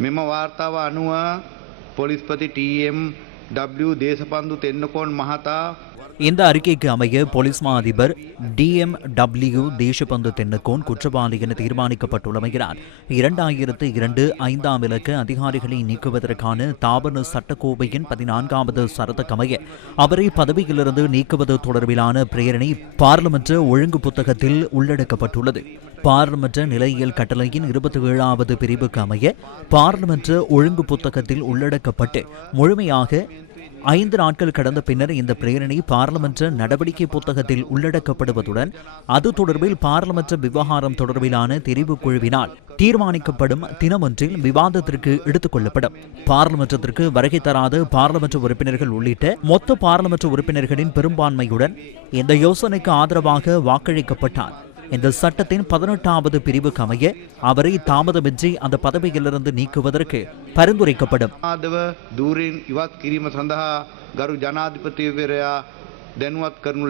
මෙම වාර්තාව අනුව පොලිස්පති TM දේශපන්දු තෙන්නකෝන් මහතා இந்த அறிக்கைக்கு அமைய போலீஸ் மா அதிபர் டிஎம் டபிள்யூ தேசபந்து தென்னக்கோன் குற்றவாளி என தீர்மானிக்கப்பட்டுள்ளமையினால் இரண்டாயிரத்து இரண்டு ஐந்தாம் இலக்கு அதிகாரிகளை நீக்குவதற்கான தாபன சட்டக்கோவையின் பதினான்காவது சரத்துக்கமைய அவரை பதவியிலிருந்து நீக்குவது தொடர்பிலான பிரேரணை பார்லிமென்ட் ஒழுங்கு புத்தகத்தில் உள்ளடக்கப்பட்டுள்ளது. பார்லிமென்ட் நிலையியல் கட்டளையின் இருபத்தி ஏழாவது பிரிவுக்கு அமைய பார்லிமென்ட் ஒழுங்கு புத்தகத்தில் உள்ளடக்கப்பட்டு முழுமையாக ஐந்து நாட்கள் கடந்த பின்னர் இந்த பிரேரணை பாராளுமன்ற நடவடிக்கை புத்தகத்தில் உள்ளடக்கப்படுவதுடன் அது தொடர்பில் பாராளுமன்ற விவகாரம் தொடர்பிலான தெரிவு குழுவினால் தீர்மானிக்கப்படும் தினமொன்றில் விவாதத்திற்கு எடுத்துக் கொள்ளப்படும் பாராளுமன்றத்திற்கு வருகை தராத பாராளுமன்ற உறுப்பினர்கள் உள்ளிட்ட மொத்த பாராளுமன்ற உறுப்பினர்களின் பெரும்பான்மையுடன் இந்த யோசனைக்கு ஆதரவாக வாக்களிக்கப்பட்டார். இந்த சட்டத்தின் பதினெட்டாவது பிரிவுக்கு அமைய அவரை தாமதமின்றி அந்த பதவியிலிருந்து நீக்குவதற்கு பரிந்துரைக்கப்படும். தூரின் இவாத் கிரிம சந்தா கரு ஜனாதிபதி தென்வாத் கர்னு